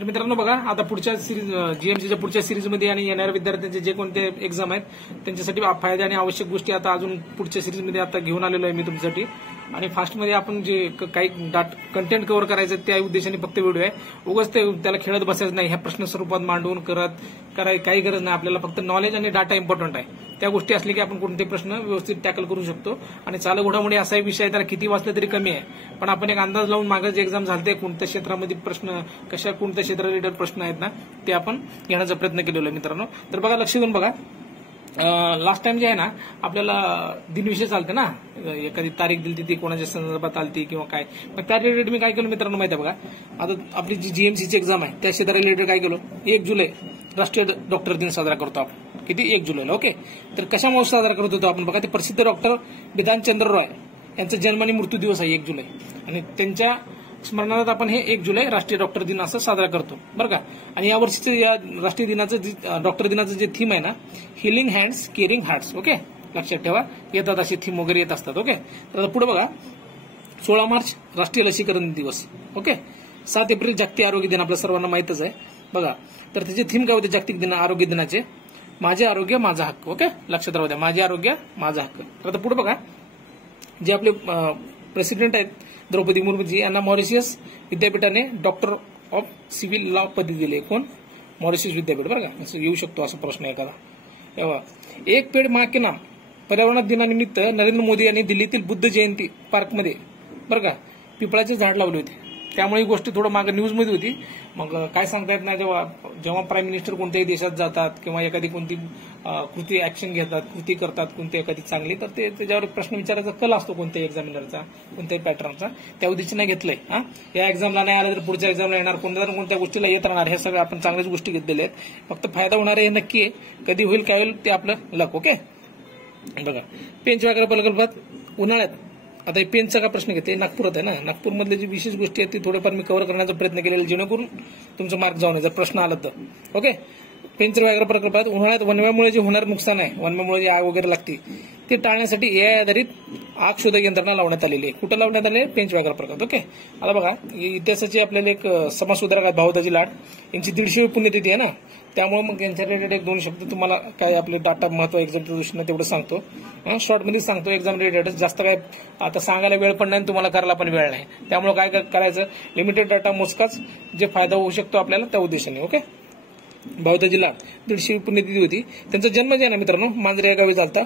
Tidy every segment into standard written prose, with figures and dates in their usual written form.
तर मित्रांनो बघा, आता पुढच्या सिरीज जीएमसीच्या पुढच्या सिरीजमध्ये आणि येणाऱ्या विद्यार्थ्यांचे जे कोणते एक्झाम आहेत त्यांच्यासाठी फायदे आणि आवश्यक गोष्टी आता अजून पुढच्या सिरीजमध्ये आता घेऊन आलेलो आहे मी तुमच्यासाठी. आणि फास्टमध्ये आपण जे काही कंटेंट कव्हर करायचं त्या उद्देशाने फक्त व्हिडिओ आहे. उगाच त्याला खेळत बसायचं नाही. ह्या प्रश्न स्वरूपात मांडून काही गरज नाही. आपल्याला फक्त नॉलेज आणि डाटा इम्पॉर्टंट आहे. त्या गोष्टी असल्या की आपण कोणते प्रश्न व्यवस्थित टॅकल करू शकतो. आणि चालू घडामोडी असा एक विषय आहे, त्याला किती वाचलं तरी कमी आहे. पण आपण एक अंदाज लावून मागे जे एक्झाम झालते कोणत्या क्षेत्रामध्ये प्रश्न कोणत्या क्षेत्र रिलेटेड प्रश्न आहेत ना ते आपण घेण्याचा प्रयत्न केलेला आहे मित्रांनो. तर बघा, लक्ष देऊन बघा. लास्ट टाइम जे आहे ना आपल्याला दिनविषय चालते ना, एखादी तारीख दिली ती कोणाच्या संदर्भात आलती किंवा काय. मग त्या रिलेटेड मी काय केलं मित्रांनो माहिती आहे बघा. आता आपली जी जीएमसीची एक्झाम आहे त्या क्षेत्रा रिलेटेड काय केलं, 1 जुलै राष्ट्रीय डॉक्टर दिन साजरा करतो आपण. किती 1 जुलैला. ओके. तर कशामुळे साजरा करत होतो आपण बघा. ते प्रसिद्ध डॉक्टर बिधानचंद्र रॉय यांचा जन्म आणि मृत्यू दिवस आहे 1 जुलै. आणि त्यांच्या स्मरणार्थ आपण हे 1 जुलै राष्ट्रीय डॉक्टर दिन असं साजरा करतो बरं का. आणि या वर्षीचं या राष्ट्रीय दिनाचं डॉक्टर दिनाचं जे थीम आहे ना, healing hands caring hearts. Okay, लक्षात ठेवा. येतात असे थीम वगैरे येत असतात. ओके. तर पुढे बघा, 16 मार्च राष्ट्रीय लसीकरण दिवस. ओके. 7 एप्रिल जागतिक आरोग्य दिन आपल्या सर्वांना माहितच आहे बघा. तर त्याचे थीम काय होते जागतिक आरोग्य दिनाचे, माझे आरोग्य माझा हक्क. ओके, लक्षात राहू द्या, माझे आरोग्य माझा हक्क. तर आता पुढे बघा, जे आपले प्रेसिडेंट आहेत द्रौपदी मुर्मूजी यांना मॉरिशियस विद्यापीठाने डॉक्टर ऑफ सिव्हिल लॉ पदवी दिली. कोण? मॉरिशियस विद्यापीठ बरं का. असं येऊ शकतो असा प्रश्न एखादा. तेव्हा 1 पेड माँ के नाम पर्यावरण दिनानिमित्त नरेंद्र मोदी यांनी दिल्लीतील बुद्ध जयंती पार्कमध्ये बरं का पिंपळाचे झाड लावले होते. त्यामुळे ही गोष्ट थोडं मागे न्यूजमध्ये होती. मग काय सांगता येत नाही, जेव्हा प्राईम मिनिस्टर कोणत्याही देशात जातात किंवा एखादी कोणती कृती ऍक्शन घेतात, कृती करतात कोणती एखादी चांगली, तर ते त्याच्यावर प्रश्न विचारायचा कल असतो कोणत्याही एक्झामिनरचा, कोणत्याही पॅटर्नचा. त्या उद्देशाने घेतलंय. या एक्झामला नाही आलं तर पुढच्या एक्झामला येणार, कोणत्या गोष्टीला येत राहणार. हे सगळं आपण चांगल्याच गोष्टी घेतलेल्या आहेत. फक्त फायदा होणार आहे हे नक्की आहे. कधी होईल काय होईल ते आपलं लक. ओके. बघा, पेंच व्याघ्र प्रकल्पात उन्हाळ्यात, आता हे पेनचा का प्रश्न घेते, नागपुरात आहे ना, नागपूरमधले जी विशेष गोष्टी आहेत ती थोडेफार मी कव्हर करण्याचा प्रयत्न केलेला जेणेकरून तुमचं मार्क जाऊन जर प्रश्न आला तर. ओके. पेंच व्याघ्र प्रकल्पात उन्हाळ्यात वनव्यामुळे जे होणार नुकसान आहे, वनव्यामुळे जी आग वगैरे लागते ते टाळण्यासाठी एआय आधारित आग शोधक यंत्रणा लावण्यात आलेली आहे. कुठं लावण्यात आली आहे? पेंच व्याघ्र प्रकल्पात. ओके. आता बघा, इतिहासाची आपल्याला एक समाजसुधारक आहेत भाऊदाजी लाड, यांची 150वी पुण्यतिथी आहे ना, त्यामुळे मग यांच्या रिलेटेड 1-2 शब्द तुम्हाला काय आपले डाटा महत्व एक्झामच्या दृष्टीने तेवढं सांगतो. शॉर्टमध्ये सांगतो एक्झाम रिलेटेड. जास्त काय आता सांगायला वेळ पण नाही, तुम्हाला करायला पण वेळ नाही. त्यामुळे काय करायचं, लिमिटेड डाटा मोजकाच जे फायदा होऊ शकतो आपल्याला त्या उद्देशाने. ओके. भाऊदाजी लाड 150वी पुण्यतिथी होती. त्यांचा जन्म जे आहे ना मित्रांनो मांजरे या गावी झालता.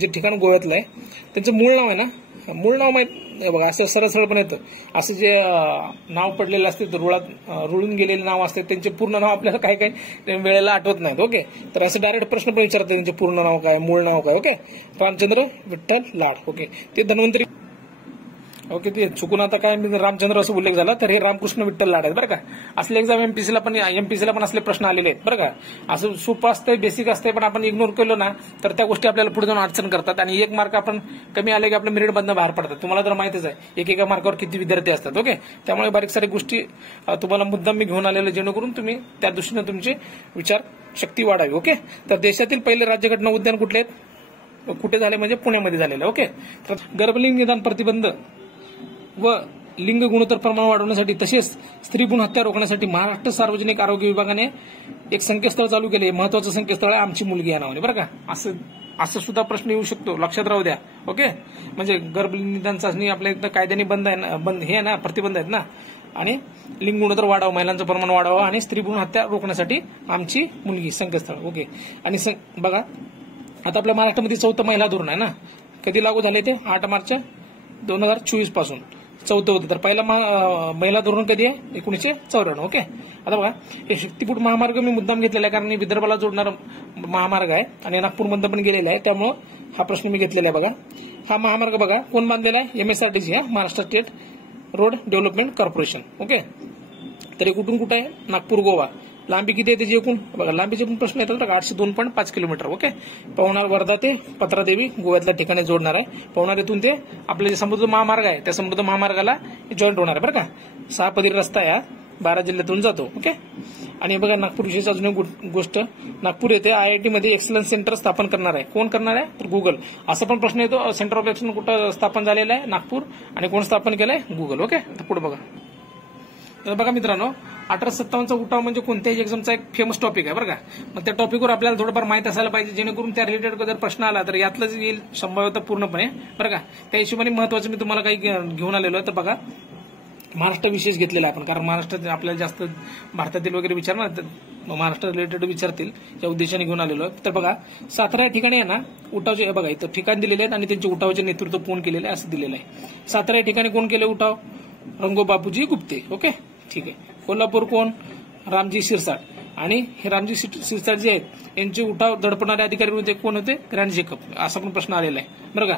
जे ठिकाण गोव्यातलं आहे. त्यांचं मूळ नाव आहे ना, मूळ नाव माहित बघा, असं सरळ पण येतं. असं जे नाव पडलेलं असते रुळून गेलेले नाव असते त्यांचे पूर्ण नाव आपल्याला काही वेळेला आठवत नाहीत. ओके. तर असं डायरेक्ट प्रश्न पण विचारतात त्यांचे पूर्ण नाव काय, मूळ नाव काय. ओके. रामचंद्र विठ्ठल लाड. ओके. ते धन्वंतरी. ओके. ते चुकून आता काय रामचंद्र असं उल्लेख झाला, तर हे रामकृष्ण विठ्ठल लाड आहेत बरं का. असले एक्झाम एमपीसीला पण असले प्रश्न आलेले आहेत बरं का. असं सोपं असतंय, बेसिक असतंय, पण आपण इग्नोर केलो ना तर त्या गोष्टी आपल्याला पुढे जाऊन अडचण करतात. आणि 1 मार्क आपण कमी आले की आपल्या मेरिटमधनं बाहेर पडतात. तुम्हाला तर माहितीच आहे एका मार्कावर किती विद्यार्थी असतात. ओके. त्यामुळे बारीक सारी गोष्टी तुम्हाला मुद्दाम मी घेऊन आलेले जेणेकरून तुम्ही त्या दृष्टीने तुमची विचार शक्ती वाढावी. ओके. तर देशातील पहिले राज्यघटना उद्यान कुठले आहेत, कुठे झाले म्हणजे पुण्यामध्ये झालेलं. ओके. तर गर्भलिंग निदान प्रतिबंध व लिंग गुणोत्तर प्रमाण वाढवण्यासाठी तसेच स्त्री भ्रूण हत्या रोखण्यासाठी महाराष्ट्र सार्वजनिक आरोग्य विभागाने एक संकेतस्थळ चालू केले. महत्वाचं संकेतस्थळ आहे आमची मुलगी या नावाने बरं का. असं सुद्धा प्रश्न येऊ शकतो, लक्षात राहू द्या. ओके. म्हणजे गर्भलिंग निदान चाचणी आपल्या इथं कायद्याने बंद आहे ना, हे ना प्रतिबंध आहेत ना. आणि लिंग गुणोत्तर वाढावं, महिलांचं प्रमाण वाढावं आणि स्त्री भ्रूण हत्या रोखण्यासाठी आमची मुलगी संकेतस्थळ. ओके. आणि बघा, आता आपल्या महाराष्ट्रामध्ये 4थं महिला धोरण आहे ना, कधी लागू झाले ते 8 मार्च 2024 पासून 4थं होतं. तर पहिला महिला धोरण कधी आहे? 1994. ओके. आता बघा, हे शक्तीपीठ महामार्ग मी मुद्दाम घेतलेला आहे कारण विदर्भाला जोडणारा महामार्ग आहे आणि नागपूरमधून पण गेलेला आहे. त्यामुळे हा प्रश्न मी घेतलेला आहे. बघा, हा महामार्ग बघा कोण बांधलेला आहे? MSRTC, Maharashtra state road development corporation. Okay. तर हे कुठून कुठं आहे? नागपूर गोवा. लांबी किती आहे त्याची एकूण? बघा, लांबीचे पण प्रश्न येतात. 802.5 किलोमीटर. ओके. पवनार वर्धा ते पत्रादेवी गोव्यातल्या ठिकाणी जोडणार आहे. पवनार येथून ते आपले जे समुद्र महामार्ग आहे त्या समुद्र महामार्गाला जॉईंट होणार आहे बरं का. 6 पदरी रस्ता या 12 जिल्ह्यातून जातो. ओके. आणि बघा, नागपूर विषयीची अजून एक गोष्ट, नागपूर येथे IIT मध्ये एक्सलन्स सेंटर स्थापन करणार आहे. कोण करणार आहे? तर गुगल. असा पण प्रश्न येतो, सेंटर ऑफ एक्सलन्स कुठं स्थापन झालेलं आहे? नागपूर. आणि कोण स्थापन केलंय? गुगल. ओके. तर पुढे बघा. तर बघा मित्रांनो, 1857चा उठाव म्हणजे कोणत्याही एक्झामचा एक फेमस टॉपिक आहे बरं का. मग त्या टॉपिकवर आपल्याला थोडंफार माहित असायला पाहिजे, जेणेकरून त्या रिलेटेड जर प्रश्न आला तर यातलंच येईल संभाव्यता पूर्णपणे बरं का. त्या हिशोबाने महत्वाचं मी तुम्हाला काही घेऊन आलेलो आहे. तर बघा, महाराष्ट्र विशेष घेतलेला आपण, कारण महाराष्ट्रात आपल्याला जास्त भारतातील वगैरे विचारणार, महाराष्ट्र रिलेटेड विचारतील या उद्देशाने घेऊन आलेलो आहे. तर बघा, सातारा या ठिकाणी आहे ना उठावचे, बघा इथं ठिकाण दिलेले आहेत आणि त्यांचे उठावाचे नेतृत्व कोण केलेलं आहे असं दिलेलं आहे. सातारा या ठिकाणी कोण केलं उठाव? रंगो बापूजी गुप्ते. ओके, ठीक आहे. कोल्हापूर कोण? रामजी शिरसाट. आणि हे रामजी शिरसाट जे आहेत यांचे उठाव दडपणारे अधिकारी होते कोण होते? Grand Jacob. असा पण प्रश्न आलेला आहे बरं का.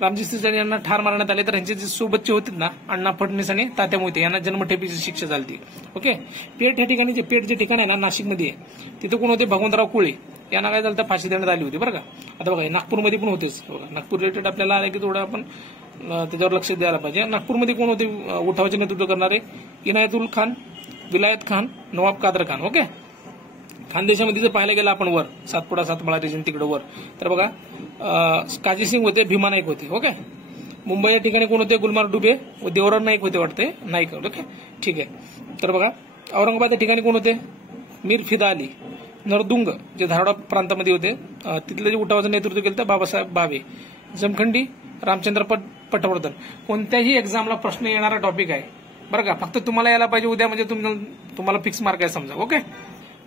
रामजी शिरसाट यांना ठार मारण्यात आले, तर यांचे जे सोबतचे होते ना अण्णा फडणवीस आणि तात्या मोहिते यांना जन्मठेपेची शिक्षा झाली. ओके. पेठ या ठिकाणी पेठ जे ठिकाण आहे ना नाशिकमध्ये आहे, तिथं कोण होते? भगवंतराव कुळे. यांना काय झालं तर फाशी देण्यात आली होती बरं का. आता बघा नागपूरमध्ये पण होतेच. नागपूर रिलेटेड आपल्याला आलं की थोडं आपण त्याच्यावर लक्ष द्यायला पाहिजे. नागपूरमध्ये कोण होते उठावाचे नेतृत्व करणारे? इनायतुल खान, विलायत खान, नवाब कादर खान. ओके. खानदेशामध्ये जर पाहायला गेलं आपण वर सातपुडा सातमाळा रिजन तिकडे वर, तर बघा काजी सिंग होते, भीमा नाईक होते. ओके. मुंबई या ठिकाणी कोण होते? गुलमार डुबे व देवराव नाईक होते वाटते, नाईक. ओके, ठीक आहे. तर बघा औरंगाबाद या ठिकाणी कोण होते? मीर फिदा अली. नरदुंग जे धारवाड प्रांतामध्ये होते, तिथलं जे उठावाचं नेतृत्व केलं तर बाबासाहेब भावे. जमखंडी रामचंद्र पटवर्धन. कोणत्याही एक्झामला प्रश्न येणारा टॉपिक आहे बरं का. फक्त तुम्हाला यायला पाहिजे उद्या, म्हणजे तुम्हाला फिक्स मार्क आहे समजा. ओके.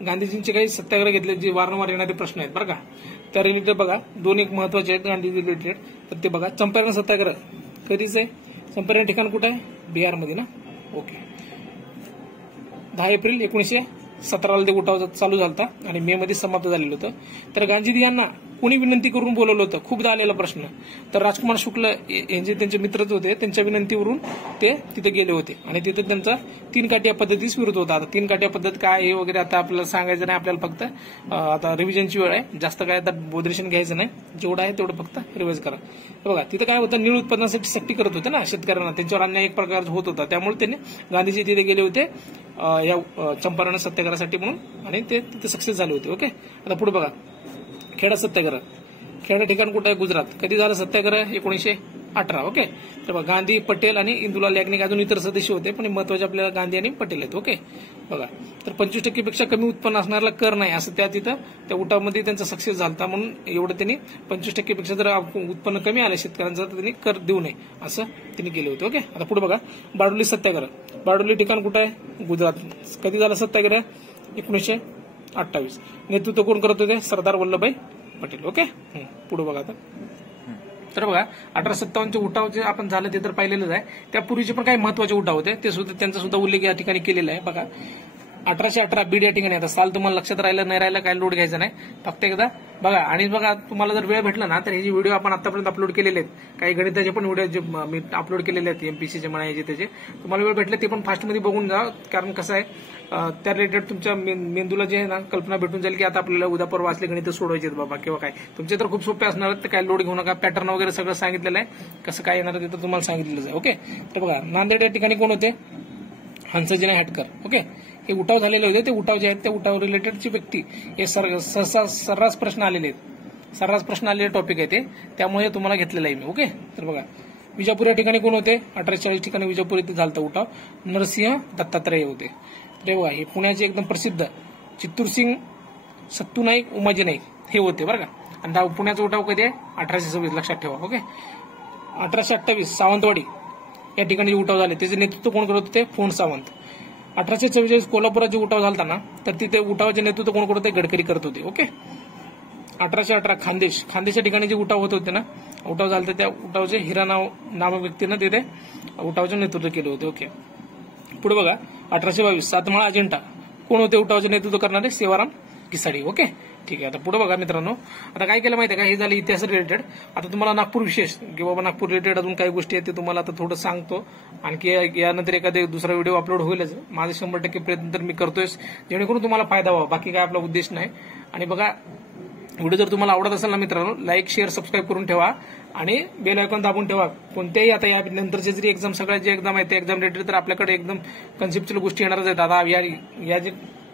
गांधीजींचे काही सत्याग्रह घेतले जे वारंवार येणारे प्रश्न आहेत बरं का. त्या रिलेटेड बघा दोन एक महत्वाचे आहेत गांधीजी रिलेटेड. तर ते बघा, चंपारण सत्याग्रह कधीच आहे? चंपारण ठिकाण कुठं आहे? बिहारमध्ये ना. ओके. 10 एप्रिल 1917 ते उठाव चालू झाला आणि मे मध्ये समाप्त झालेलं होतं. तर गांधीजी यांना कोणी विनंती करून बोलवलं होतं? खूपदा आलेला प्रश्न. तर राजकुमार शुक्ल यांचे त्यांचे मित्रच होते, त्यांच्या विनंतीवरून ते तिथे गेले होते आणि तिथे त्यांचा 3 काठ्या पद्धतीस विरोध होता. आता 3 काठ्या पद्धत काय आहे वगैरे आता आपल्याला सांगायचं नाही, आपल्याला फक्त आता रिव्हिजनची वेळ आहे, जास्त काय आता बोधरेशन घ्यायचं नाही, जेवढं आहे तेवढं फक्त रिवाइज करा. बघा तिथे काय होतं, नीळ उत्पादनासाठी सक्ती करत होते ना शेतकऱ्यांना, त्यांच्यावर अन्याय एक प्रकार होत होता, त्यामुळे त्यांनी गांधीजी तिथे गेले होते या चंपारण सत्याग्रहासाठी म्हणून आणि ते तिथे सक्सेस झाले होते. ओके. आता पुढे बघा, खेडा सत्याग्रह. खेडा ठिकाण कुठं आहे? गुजरात. कधी झालं सत्याग्रह? 1918. ओके. तर बघा गांधी, पटेल आणि इंदुलाल याज्ञिक अजून इतर सदस्य होते, पण महत्वाचे आपल्याला गांधी आणि पटेल आहेत. ओके. बघा, तर 25% पेक्षा कमी उत्पन्न असणाऱ्याला कर नाही असं तिथं त्या उठावामध्ये त्यांचा सक्सेस झाला, म्हणून एवढं त्यांनी 25% पेक्षा जर उत्पन्न कमी आलं शेतकऱ्यांचं तर त्यांनी कर देऊ नये असं त्यांनी केले होते. ओके. आता पुढे बघा, बारडोली सत्याग्रह. बारडोली ठिकाण कुठं आहे? गुजरात. कधी झाला सत्याग्रह? 1928. नेतृत्व कोण करत होते? सरदार वल्लभभाई पटेल. ओके. पुढे बघा आता. तर बघा 1857चे उठाव जे आपण झालं ते तर पाहिलेलंच आहे. त्यापूर्वीचे पण काही महत्वाचे उठाव होते, ते सुद्धा त्यांचा सुद्धा उल्लेख या ठिकाणी केलेला आहे. बघा 1818 बीड या ठिकाणी. आता साल तुम्हाला लक्षात राहिलं नाही राहिलं काय लोड घ्यायचं नाही, फक्त एकदा बघा. आणि बघा तुम्हाला जर वेळ भेटला ना तर हे जे व्हिडिओ आपण आतापर्यंत अपलोड केलेले आहेत, काही गणिताचे पण व्हिडिओ जे मी अपलोड केलेले आहेत एमपीसीचे म्हणायचे त्याचे, तुम्हाला वेळ भेटले ते पण फास्टमध्ये बघून जा, कारण कसं आहे त्या रिलेटेड तुमच्या मेंदूला जे आहे ना कल्पना भेटून जाईल की आता आपल्याला उद्या परवा असले गणित सोडवायचे बाबा किंवा काय. तुमचे तर खूप सोपे असणार आहेत, तर काय लोड घेऊ नका. पॅटर्न वगैरे सगळं सांगितलेलं आहे, कसं काय येणार ते तर तुम्हाला सांगितलेलं आहे. ओके. तर बघा नांदेड या ठिकाणी कोण होते? हंसजीना हटकर. ओके. हे उठाव झालेले होते, ते उठाव जे आहेत त्या उठाव रिलेटेडची व्यक्ती हे सर्रास प्रश्न आलेले आहेत, सर्रास प्रश्न आलेले टॉपिक आहे ते, त्यामुळे तुम्हाला घेतलेलं आहे मी. ओके. तर बघा विजापूर या ठिकाणी कोण होते? 1840 ठिकाणी विजापूर इथे झालता उठाव. नरसिंह दत्तात्रय होते. तर बघा हे पुण्याचे एकदम प्रसिद्ध चित्तूरसिंग, सत्तू नाईक, उमाजी नाईक हे होते बरं का. आणि पुण्याचा उठाव कधी आहे? 1826. लक्षात ठेवा. ओके. 1828 सावंतवाडी या ठिकाणी उठाव झाले, त्याचे नेतृत्व कोण करत होते? फोंड सावंत. 1844 कोल्हापुरात जे उठाव झाला ना तर तिथे उठावाचे नेतृत्व कोण करत होते? गडकरी करत होते. ओके. 1818 खानदेश या ठिकाणी जे उठाव होत होते ना, उठाव झाला त्या उठावचे हिरा नामक व्यक्तीनं तिथे उठावाचे नेतृत्व केले होते. ओके. पुढे बघा 1822 सातमाळा अजेंडा. कोण होते उठावाचे नेतृत्व करणारे? सेवाराम किसाडी. ओके. ठीक आहे. आता पुढे बघा मित्रांनो, आता काय केलं माहिती आहे का, हे झालं इतिहास रिलेटेड. आता तुम्हाला नागपूर विशेष किंवा नागपूर रिलेटेड अजून काही गोष्टी आहेत ते तुम्हाला आता थोडं सांगतो. आणखी यानंतर एखादा दुसरा व्हिडिओ अपलोड होईलच. माझे 100% प्रयत्न तर मी करतोय जेणेकरून तुम्हाला फायदा व्हावा, बाकी काय आपला उद्देश नाही. आणि बघा व्हिडिओ जर तुम्हाला आवडत असेल ना मित्रांनो, लाईक शेअर सबस्क्राईब करून ठेवा आणि बेल आयकॉन दाबून ठेवा. कोणत्याही आता या नंतरचे जरी एक्झाम सगळ्या जे एक्झाम आहेत त्या एक्झाम रिलेटेड तर आपल्याकडे एकदम कन्सेप्च्युअल गोष्टी येणारच आहेत. आता या जे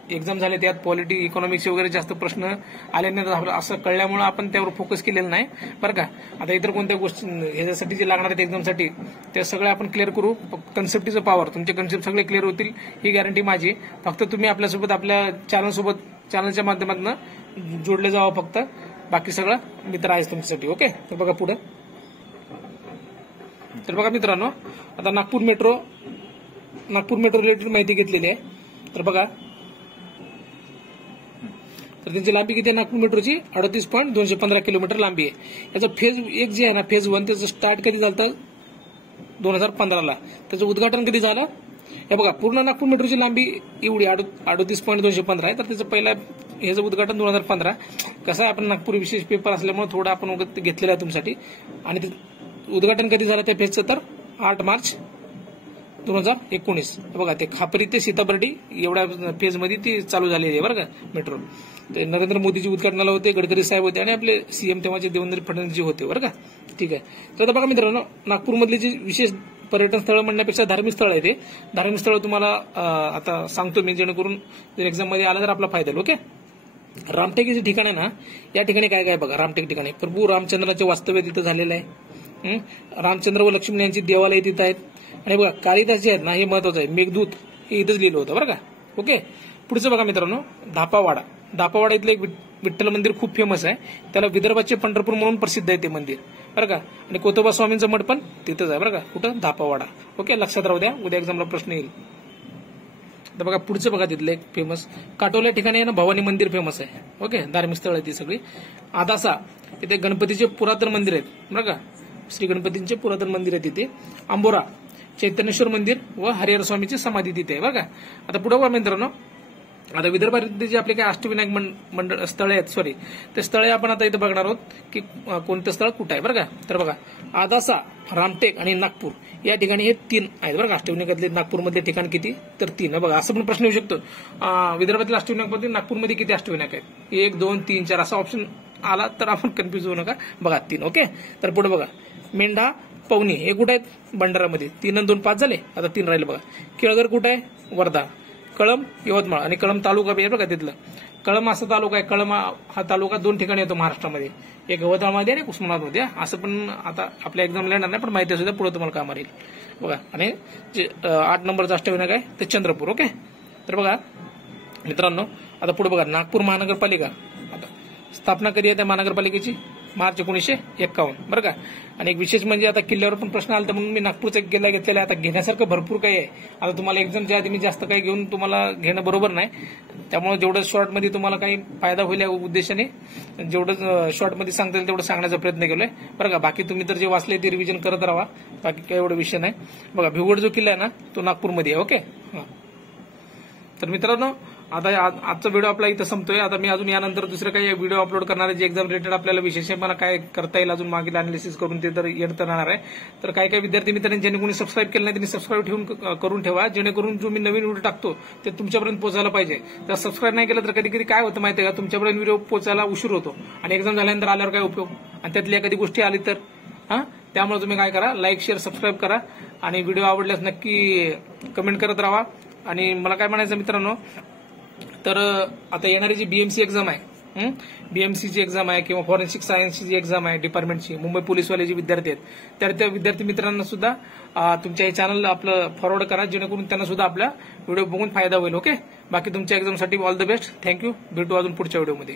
एक्झाम झाले त्यात पॉलिटी इकॉनॉमिक्स वगैरे जास्त प्रश्न आले नाहीत असं कळल्यामुळे आपण त्यावर फोकस केलेलं नाही बरं का. आता इतर कोणत्या गोष्टी ह्याच्यासाठी जे लागणार आहेत एक्झामसाठी ते सगळे आपण क्लिअर करू. कन्सेप्टचं पॉवर तुमचे कन्सेप्ट सगळे क्लिअर होतील ही गॅरंटी माझी. फक्त तुम्ही आपल्यासोबत आपल्या चॅनलच्या माध्यमातून जोडले जावं फक्त. बाकी सगळं मित्र आहेच तुमच्यासाठी. ओके. तर बघा पुढे. तर बघा मित्रांनो, आता नागपूर मेट्रो रिलेटेड माहिती घेतलेली आहे. तर बघा, तर त्यांची लांबी किती आहे नागपूर मेट्रोची? 38.215 किलोमीटर लांबी आहे. याचं फेज 1 जे आहे ना, फेज 1 त्याचं स्टार्ट कधी झालं? 2015ला. त्याचं उद्घाटन कधी झालं? हे बघा, पूर्ण नागपूर मेट्रोची लांबी एवढी 38.215 आहे. तर त्याचं पहिलं ह्याचं उद्घाटन 2015. कसं आहे, आपण नागपूर विशेष पेपर असल्यामुळे थोडं आपण घेतलेलं आहे तुमच्यासाठी. आणि उद्घाटन कधी झालं त्या फेजचं? तर 8 मार्च 2019. बघा, ते खापरी ते सीताबर्डी एवढ्या फेजमध्ये ती चालू झालेली आहे बरं का मेट्रो. ते नरेंद्र मोदीजी उद्घाटनाला होते, गडकरी साहेब होते आणि आपले सीएम तेव्हाचे देवेंद्र फडणवीसजी होते बरं का. ठीक आहे. तर आता बघा मित्रांनो, नागपूरमधली जी विशेष पर्यटन स्थळ म्हणण्यापेक्षा धार्मिक स्थळ आहे ते. धार्मिक स्थळ तुम्हाला आता सांगतो मी, जेणेकरून जर एक्झाम मध्ये आला तर आपला फायदा होईल. ओके. रामटेक हे जे ठिकाण आहे ना, या ठिकाणी काय काय बघा. रामटेक ठिकाणी प्रभू रामचंद्राचे वास्तव्य तिथं झालेलं आहे. रामचंद्र व लक्ष्मण यांची देवालय तिथं आहेत. आणि बघा, कालिदास जे आहेत ना, हे महत्वाचं आहे. मेघदूत हे इथंच लिहिलं होतं बरं का. ओके. पुढचं बघा मित्रांनो, धापावाडा इथलं एक विठ्ठल मंदिर खूप फेमस आहे. त्याला विदर्भाचे पंढरपूर म्हणून प्रसिद्ध आहे ते मंदिर बरं का. आणि कोतोबा स्वामींचं मठ पण तिथंच आहे बरं का. कुठं? धापावाडा. ओके. लक्षात राहू द्या, उद्या एक्झामला प्रश्न येईल. तर बघा पुढचं बघा, तिथलं एक फेमस काटोल्या ठिकाणी ना भवानी मंदिर फेमस आहे. ओके. धार्मिक स्थळ आहे ती सगळी. आदासा तिथे गणपतीचे पुरातन मंदिर आहेत बरं का. श्री गणपतींचे पुरातन मंदिर आहे तिथे. अंबोरा चैतन्येश्वर मंदिर व हरिहर स्वामीची समाधी तिथे आहे बरं का. आता पुढे बघा मित्रांनो, आता विदर्भात जे आपले काही अष्टविनायक मंडळ स्थळे आहेत, सॉरी ते स्थळे आपण आता इथं बघणार आहोत की कोणतं स्थळ कुठं आहे बरं का. तर बघा, आदासा, रामटेक आणि नागपूर या ठिकाणी हे 3 आहेत बरं का. अष्टविनायकातले नागपूरमधले ठिकाण किती? तर 3 आहे बघा. असं पण प्रश्न येऊ शकतो, विदर्भातील अष्टविनायकमध्ये नागपूरमध्ये किती अष्टविनायक आहेत? 1, 2, 3, 4 असा ऑप्शन आला तर आपण कन्फ्युज होऊ नका. बघा 3. ओके. तर पुढे बघा, मेंढा पवनी हे कुठे आहेत? भंडारामध्ये. 3 आणि 2 5 झाले. आता 3 राहिले बघा. केळघर कुठे आहे? वर्धा. कळंब यवतमाळ. आणि कळंब तालुका आहे बघा तिथलं. कळंब असा तालुका आहे. कळंब हा तालुका 2 ठिकाणी येतो महाराष्ट्रामध्ये, एक यवतमाळमध्ये आणि उस्मानाबादमध्ये. असं पण आता आपल्या एक्झामला येणार नाही, पण माहिती असू द्या, पुढे तुम्हाला काम येईल बघा. आणि जे 8 नंबरचा अष्टविनायक आहे ते चंद्रपूर. ओके. तर बघा मित्रांनो, आता पुढे बघा, नागपूर महानगरपालिका. आता स्थापना कधी आहे त्या महानगरपालिकेची? मार्च 1951 बरं का. आणि एक विशेष म्हणजे आता किल्ल्यावर पण प्रश्न आला, तर म्हणून मी नागपूरचा किल्ला घेतलेला आहे. आता घेण्यासारखं भरपूर काही आहे. आता तुम्हाला एक्झामच्या आधी मी जास्त काही घेऊन तुम्हाला घेणं बरोबर नाही. त्यामुळे जेवढं शॉर्टमध्ये तुम्हाला काही फायदा होईल या उद्देशाने जेवढं शॉर्टमध्ये सांगता येईल तेवढं सांगण्याचा प्रयत्न केलोय बरं का. बाकी तुम्ही तर जे वाचले ते रिव्हिजन करत राहा. बाकी काही एवढा विषय नाही बघा. भिवगड जो किल्ला आहे ना, तो नागपूरमध्ये आहे. ओके. तर मित्रांनो, आता आजचा व्हिडिओ आपला इथं संपतोय. आता मी अजून यानंतर दुसरे काही व्हिडिओ अपलोड करणार आहे जे एक्झाम रिलेटेड आपल्याला विशेष मला काय करता येईल अजून मागील अनालिसिस करून ते तर येत राहणार आहे. तर काही काही विद्यार्थी मित्रांनी ज्यांनी कोणी सबस्क्राईब केलं नाही त्यांनी सबस्क्राईब करून ठेवा, जेणेकरून जो मी नवीन व्हिडिओ टाकतो ते तुमच्यापर्यंत पोहोचायला पाहिजे. तर सबस्क्राईब नाही केलं तर कधी कधी काय होतं माहिती आहे का, तुमच्यापर्यंत व्हिडिओ पोहोचायला उशीर होतो आणि एक्झाम झाल्यानंतर आल्यावर काय उपयोग, आणि त्यातली एखादी गोष्टी आली तर त्यामुळे तुम्ही काय करा, लाईक शेअर सबस्क्राईब करा आणि व्हिडिओ आवडल्यास नक्की कमेंट करत राहा. आणि मला काय म्हणायचं मित्रांनो, तर आता येणारी जी बीएमसी एक्झाम आहे, बीएमसीची एक्झाम आहे किंवा फॉरेन्सिक सायन्सची जी एक्झाम आहे डिपार्टमेंटची, मुंबई पोलीसवाले जे विद्यार्थी आहेत, तर त्या विद्यार्थी मित्रांना सुद्धा तुमच्या हे चॅनल आपलं फॉरवर्ड करा, जेणेकरून त्यांना सुद्धा आपला व्हिडिओ बघून फायदा होईल. ओके. बाकी तुमच्या एक्झामसाठी ऑल द बेस्ट. थँक्यू. भेटू अजून पुढच्या व्हिडिओमध्ये.